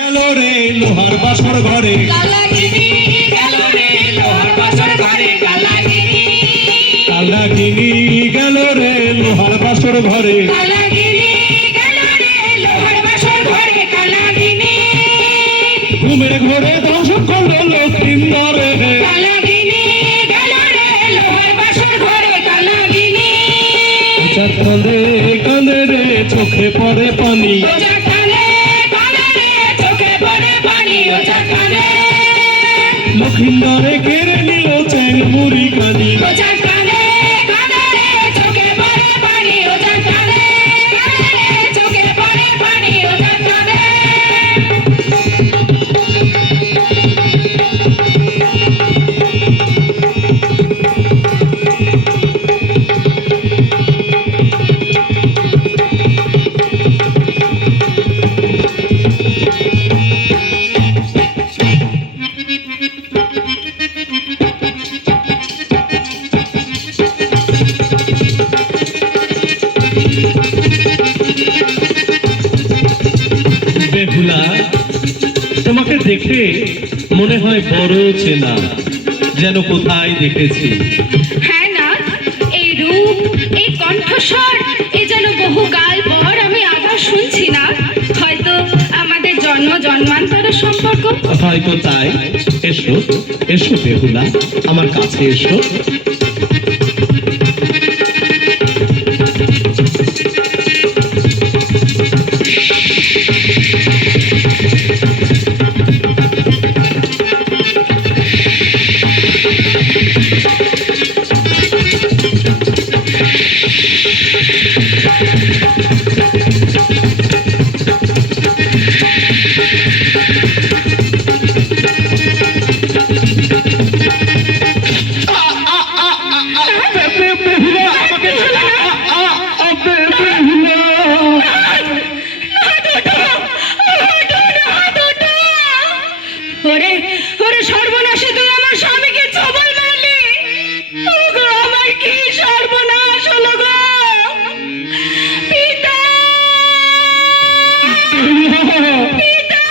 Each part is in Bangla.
গেল রে লোহার বাসর ঘরে কালাগিনি গেল রে লোহার বাসর ঘরে কালাগিনি গেল রে লোহার বাসর ঘরে কালাগিনি গেল রে লোহার বাসর ঘরে কালাগিনি ঘুমের ঘরে দর্শন করলো লক্ষ্মীন্দরে কালাগিনি গেল রে লোহার বাসর ঘরে কালাগিনি কাঁদে কাঁদে রে চোখে পড়ে পানি ওজা কানে কানে রে চোখে পড়ে পানি ওজা কানে লক্ষ্মীন্দরে কেড়ে নিল চ্যাং মুড়ি কানি ওজা কানে কানে রে চোখে পড়ে পানি ওজা কানে কানে রে চোখে পড়ে পানি ওজা কানে বেহুলা, তোমাকে দেখে মনে হয় বড় চেনা, যেন কোথায় দেখেছি। হ্যাঁ না, এই রূপ, এই কণ্ঠস্বর, এ যেন বহুকাল পর আমি আবার শুনছি না। হয়তো আমাদের জন্ম জন্মান্তরের সম্পর্ক। হয়তো তাই। এসো এসো বেহুলা, আমার কাছে এসো। ওরে ওরে সর্বনাশে, তুই আমার স্বামীকে চবল মারলি। ওগো, আমার কি সর্বনাশ হলো গো। পিতা পিতা,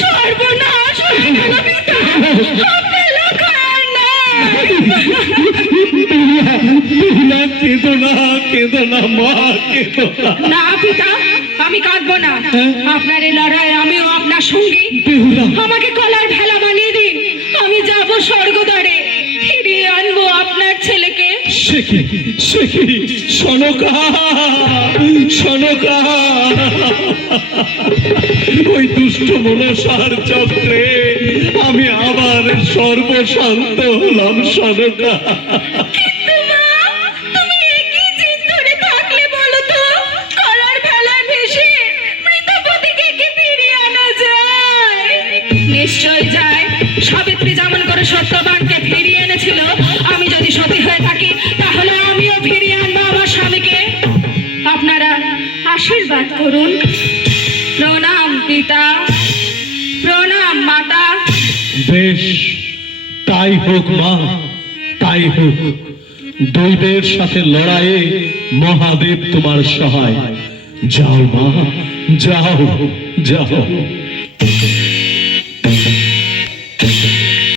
সর্বনাশ হয়ে গেল পিতা। আপনার লক্ষ্য আর নাই। কেঁদো না, কেঁদো না মা, কেঁদো না। না পিতা, আমি কাঁদবো না। আপনার এই লড়াই আমিও আপনার সঙ্গী। আমাকে কলার ভেলা বানিয়ে দিন, আমি যাব স্বর্গদ্বারে, ফিরিয়ে আনবো আপনার ছেলেকে। সে কি সনকা, সনকা, ওই দুষ্ট মনসার চক্রে আমি আবার সর্বশান্ত হলাম সনকা। কিন্তু মা, তুমি একই জিদ ধরে থাকলে বলো তো, কলার ভেলায় ভেসে মৃতপতিকে কি ফিরিয়ে আনা যায়? নিশ্চয় যায়। সাবিত্রী যেমন করে সত্যবানকে ফিরিয়ে এনেছিল, আমি যদি সতী হয়ে থাকি তাহলে আমিও ফিরিয়ে আনবো আমার স্বামীকে। আপনারা আশীর্বাদ করুন। প্রণাম পিতা, প্রণাম মাতা। বেশ, তাই হোক মা, তাই হোক। দৈবের সাথে লড়াইয়ে মহাদেব তোমার সহায়। যাও মা, যাও যাও।